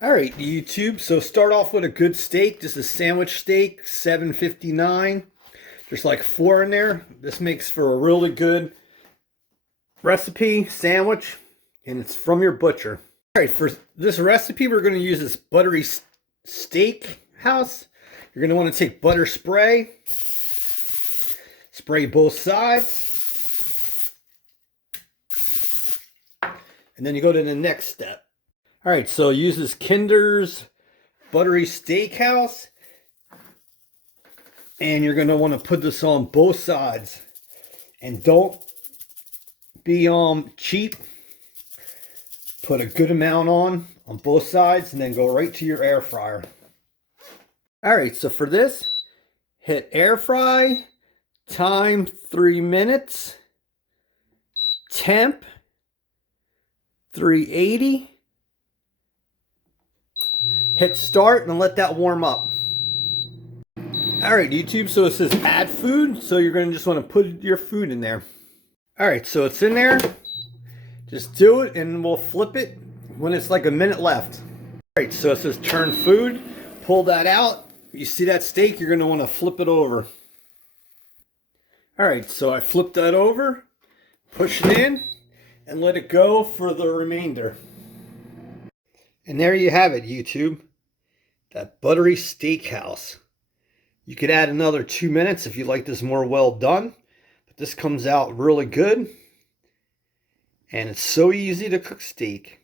All right, YouTube. So start off with a good steak, just a sandwich steak, 7.59. There's like four in there. This makes for a really good recipe sandwich, and it's from your butcher. All right, for this recipe, we're going to use this buttery steak house. You're going to want to take butter spray both sides, and then you go to the next step. All right, so use this Kinder's buttery steakhouse, and you're going to want to put this on both sides, and don't be cheap. Put a good amount on both sides, and then go right to your air fryer. All right, so for this, hit air fry, time 3 minutes, temp 380. Hit start and let that warm up. All right, YouTube, so it says add food, so you're going to just want to put your food in there. All right, so it's in there. Just do it, and we'll flip it when it's like a minute left. All right, so it says turn food. Pull that out. You see that steak, you're going to want to flip it over. All right, so I flipped that over, push it in, and let it go for the remainder. And there you have it, YouTube. That buttery steakhouse. You could add another 2 minutes if you like this more well done. But this comes out really good. And it's so easy to cook steak.